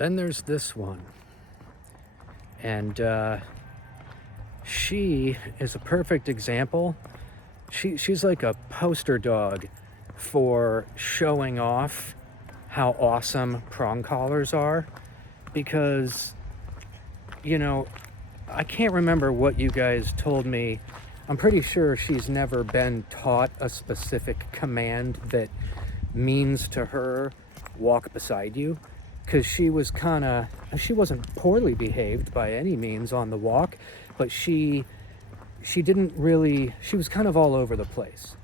Then there's this one. And she is a perfect example. She's like a poster dog for showing off how awesome prong collars are, because, you know, I can't remember what you guys told me. I'm pretty sure she's never been taught a specific command that means to her walk beside you, because she wasn't poorly behaved by any means on the walk, but she was kind of all over the place.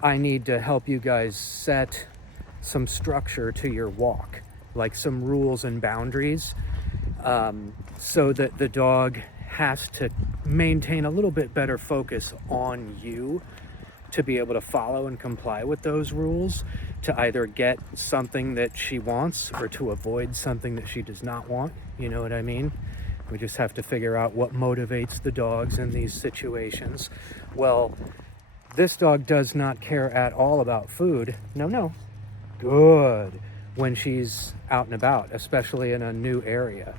I need to help you guys set some structure to your walk, like some rules and boundaries, so that the dog has to maintain a little bit better focus on you to be able to follow and comply with those rules, to either get something that she wants or to avoid something that she does not want. You know what I mean? We just have to figure out what motivates the dogs in these situations. Well, this dog does not care at all about food. No. Good. When she's out and about, especially in a new area.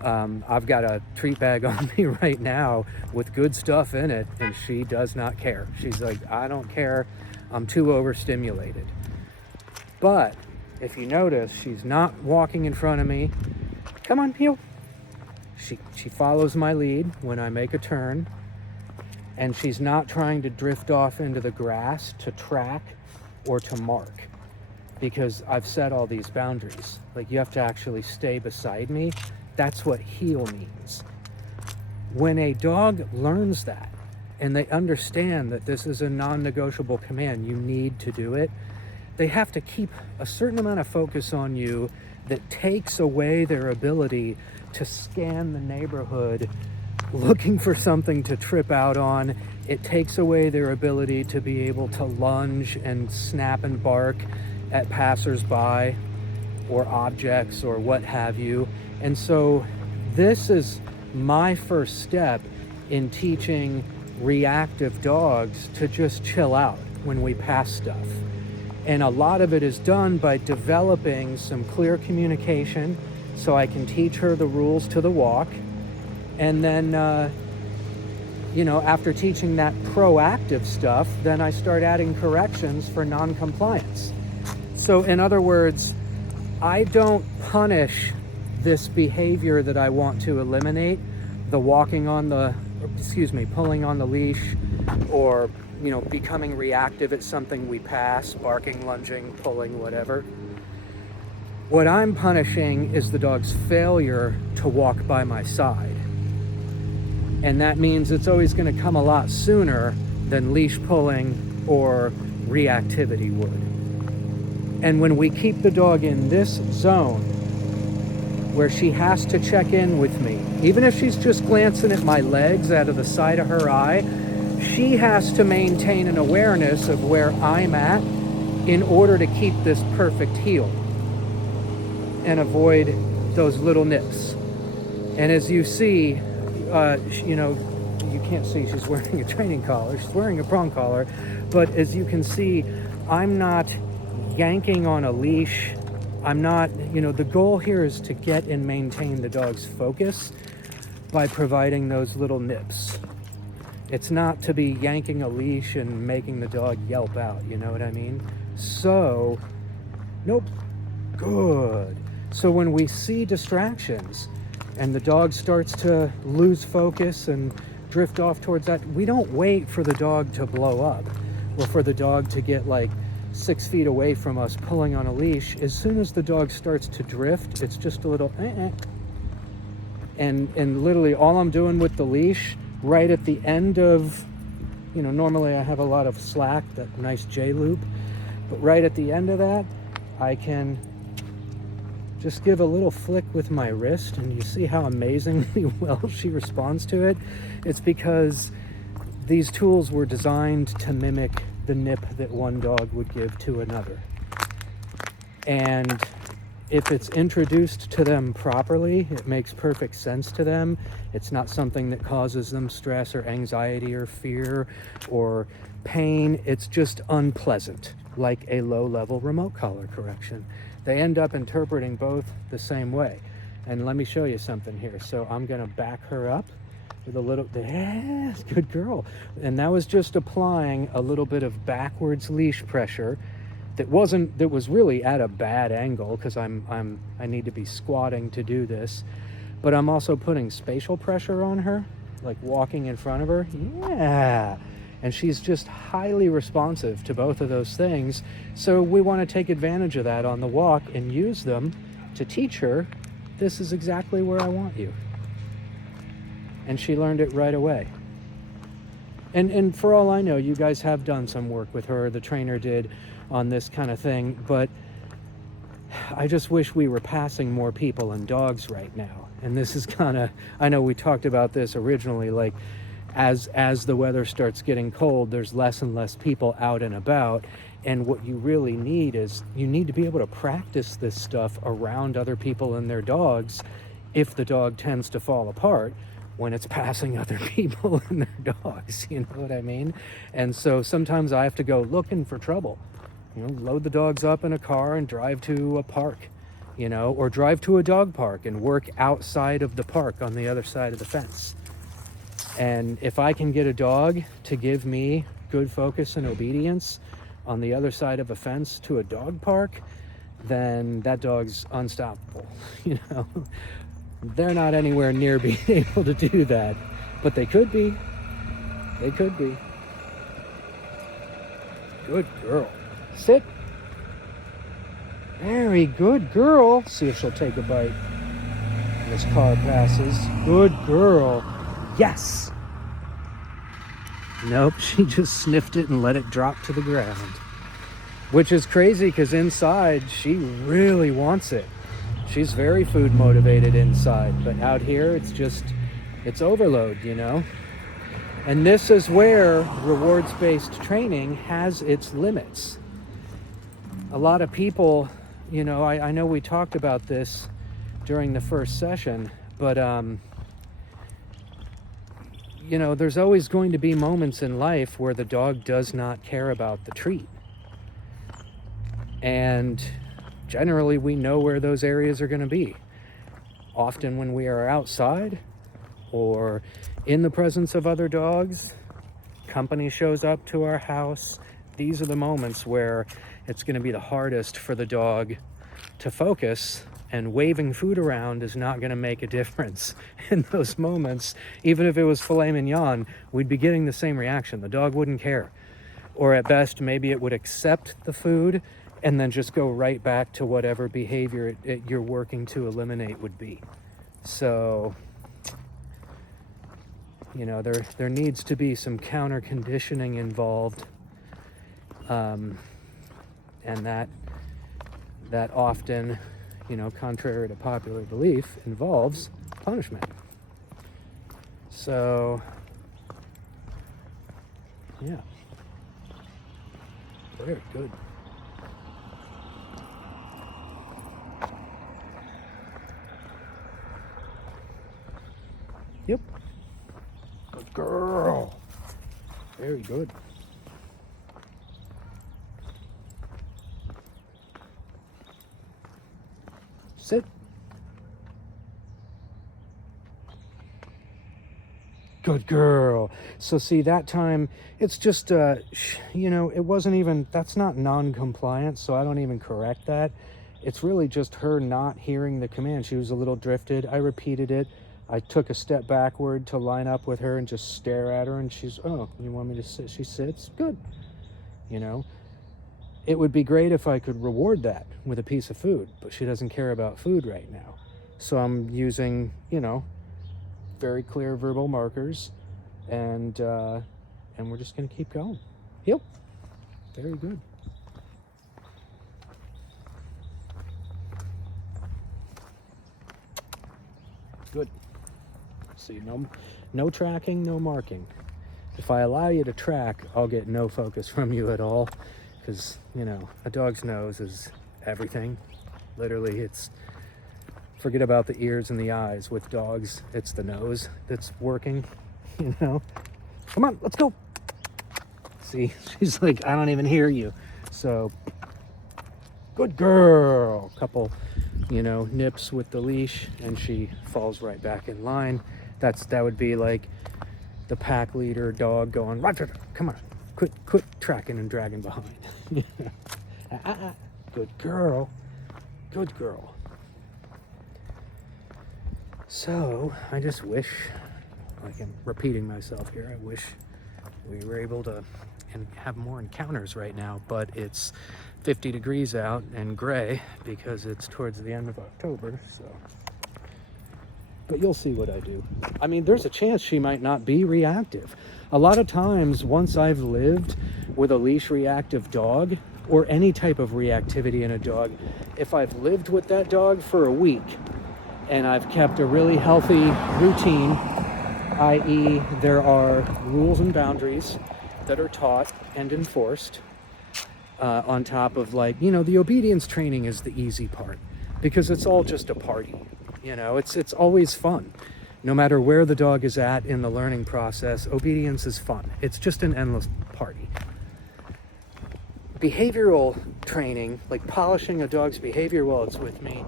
I've got a treat bag on me right now with good stuff in it, and she does not care. She's like, I don't care. I'm too overstimulated. But if you notice, she's not walking in front of me. Come on, heel. She follows my lead when I make a turn, and she's not trying to drift off into the grass to track or to mark, because I've set all these boundaries. Like, you have to actually stay beside me. That's what heel means. When a dog learns that and they understand that this is a non-negotiable command, you need to do it, they have to keep a certain amount of focus on you that takes away their ability to scan the neighborhood looking for something to trip out on. It takes away their ability to be able to lunge and snap and bark at passersby or objects or what have you. And so this is my first step in teaching reactive dogs to just chill out when we pass stuff. And a lot of it is done by developing some clear communication so I can teach her the rules to the walk. And then, after teaching that proactive stuff, then I start adding corrections for non-compliance. So in other words, I don't punish this behavior that I want to eliminate, the pulling on the leash, or, becoming reactive at something we pass, barking, lunging, pulling, whatever. What I'm punishing is the dog's failure to walk by my side. And that means it's always going to come a lot sooner than leash pulling or reactivity would. And when we keep the dog in this zone, where she has to check in with me, even if she's just glancing at my legs out of the side of her eye, she has to maintain an awareness of where I'm at in order to keep this perfect heel and avoid those little nips. And as you see, you can't see she's wearing a training collar, she's wearing a prong collar, but as you can see, I'm not yanking on a leash. I'm not, the goal here is to get and maintain the dog's focus by providing those little nips. It's not to be yanking a leash and making the dog yelp out, you know what I mean? So, nope, good. So when we see distractions and the dog starts to lose focus and drift off towards that, we don't wait for the dog to blow up or for the dog to get 6 feet away from us pulling on a leash. As soon as the dog starts to drift, it's just a little and literally all I'm doing with the leash right at the end of, normally I have a lot of slack, that nice J loop, but right at the end of that, I can just give a little flick with my wrist, and you see how amazingly well she responds to it. It's because these tools were designed to mimic the nip that one dog would give to another. And if it's introduced to them properly, it makes perfect sense to them. It's not something that causes them stress or anxiety or fear or pain. It's just unpleasant, like a low-level remote collar correction. They end up interpreting both the same way. And let me show you something here. So I'm gonna back her up with a little, yes, good girl. And that was just applying a little bit of backwards leash pressure that was really at a bad angle, because I need to be squatting to do this. But I'm also putting spatial pressure on her, like walking in front of her. Yeah. And she's just highly responsive to both of those things. So we want to take advantage of that on the walk and use them to teach her, this is exactly where I want you. And she learned it right away. And for all I know, you guys have done some work with her, the trainer did, on this kind of thing, but I just wish we were passing more people and dogs right now. And this is kind of, I know we talked about this originally, like as the weather starts getting cold, there's less and less people out and about. And what you really need is, you need to be able to practice this stuff around other people and their dogs if the dog tends to fall apart when it's passing other people and their dogs, you know what I mean? And so sometimes I have to go looking for trouble, you know, load the dogs up in a car and drive to a park, you know, or drive to a dog park and work outside of the park on the other side of the fence. And if I can get a dog to give me good focus and obedience on the other side of a fence to a dog park, then that dog's unstoppable, you know? They're not anywhere near being able to do that, but they could be. They could be. Good girl. Sit. Very good girl. See if she'll take a bite. This car passes. Good girl. Yes. Nope, she just sniffed it and let it drop to the ground. Which is crazy, because inside she really wants it. She's very food motivated inside, but out here it's overload, you know? And this is where rewards-based training has its limits. A lot of people, you know, I know we talked about this during the first session, but you know, there's always going to be moments in life where the dog does not care about the treat. And generally, we know where those areas are going to be. Often when we are outside or in the presence of other dogs, company shows up to our house, these are the moments where it's going to be the hardest for the dog to focus, and waving food around is not going to make a difference in those moments. Even if it was filet mignon, we'd be getting the same reaction. The dog wouldn't care. Or at best, maybe it would accept the food and then just go right back to whatever behavior you're working to eliminate would be. So, you know, there needs to be some counter conditioning involved, and that often, you know, contrary to popular belief, involves punishment. So, yeah, very good. Yep. Good girl. Very good. Sit. Good girl. So see, that time, it's just, you know, it wasn't even, that's not non-compliant, so I don't even correct that. It's really just her not hearing the command. She was a little drifted. I repeated it. I took a step backward to line up with her and just stare at her, and she's, oh, you want me to sit? She sits. Good. You know, it would be great if I could reward that with a piece of food, but she doesn't care about food right now. So I'm using, you know, very clear verbal markers, and we're just going to keep going. Yep. Very good. Good. See, no tracking, no marking. If I allow you to track, I'll get no focus from you at all, because, you know, a dog's nose is everything. Literally, it's, forget about the ears and the eyes. With dogs, it's the nose that's working, you know. Come on, let's go. See, she's like, I don't even hear you. So, good girl. Couple nips with the leash and she falls right back in line. That would be like the pack leader dog going, Roger, come on, quit tracking and dragging behind. Good girl. Good girl. So I just wish, like I'm repeating myself here, I wish we were able to have more encounters right now, but it's 50 degrees out and gray because it's towards the end of October, so. But you'll see what I do. I mean, there's a chance she might not be reactive. A lot of times, once I've lived with a leash reactive dog, or any type of reactivity in a dog, if I've lived with that dog for a week and I've kept a really healthy routine, i.e. there are rules and boundaries that are taught and enforced, on top of the obedience training is the easy part because it's all just a party. It's always fun. No matter where the dog is at in the learning process, obedience is fun. It's just an endless party. Behavioral training, like polishing a dog's behavior while it's with me,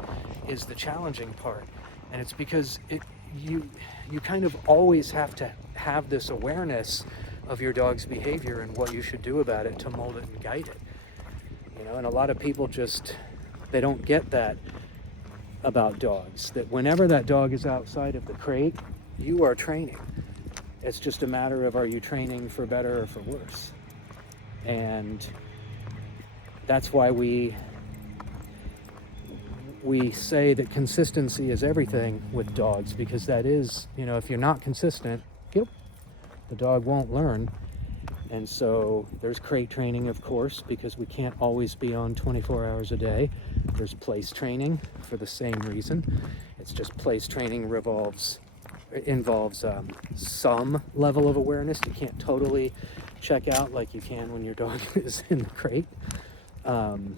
is the challenging part. And it's because you kind of always have to have this awareness of your dog's behavior and what you should do about it to mold it and guide it. And a lot of people they don't get that about dogs, that whenever that dog is outside of the crate, you are training. It's just a matter of, are you training for better or for worse? And that's why we say that consistency is everything with dogs, because that is, if you're not consistent, the dog won't learn. And so there's crate training, of course, because we can't always be on 24 hours a day. There's place training for the same reason. It's just place training involves some level of awareness. You can't totally check out like you can when your dog is in the crate. And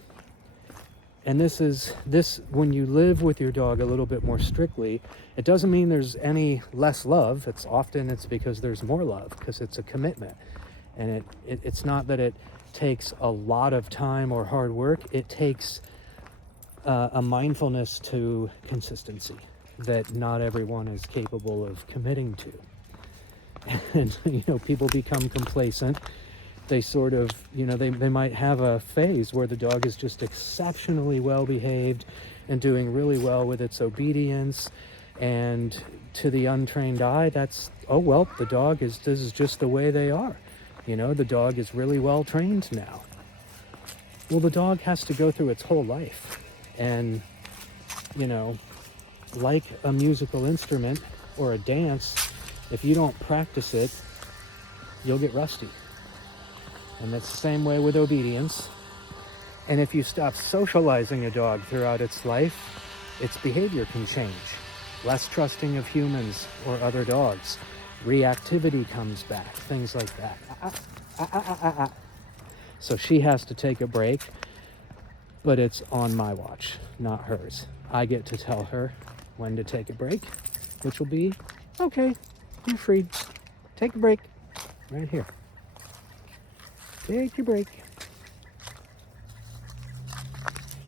this when you live with your dog a little bit more strictly, it doesn't mean there's any less love. It's because there's more love, because it's a commitment. And it's not that it takes a lot of time or hard work. It takes a mindfulness to consistency that not everyone is capable of committing to. And, people become complacent. They sort of, they might have a phase where the dog is just exceptionally well behaved and doing really well with its obedience. And to the untrained eye, this is just the way they are. The dog is really well trained now. Well, the dog has to go through its whole life. And, like a musical instrument or a dance, if you don't practice it, you'll get rusty. And that's the same way with obedience. And if you stop socializing a dog throughout its life, its behavior can change. Less trusting of humans or other dogs. Reactivity comes back, things like that. So she has to take a break, but it's on my watch, not hers. I get to tell her when to take a break, which will be, okay, you're free. Take a break right here. Take your break.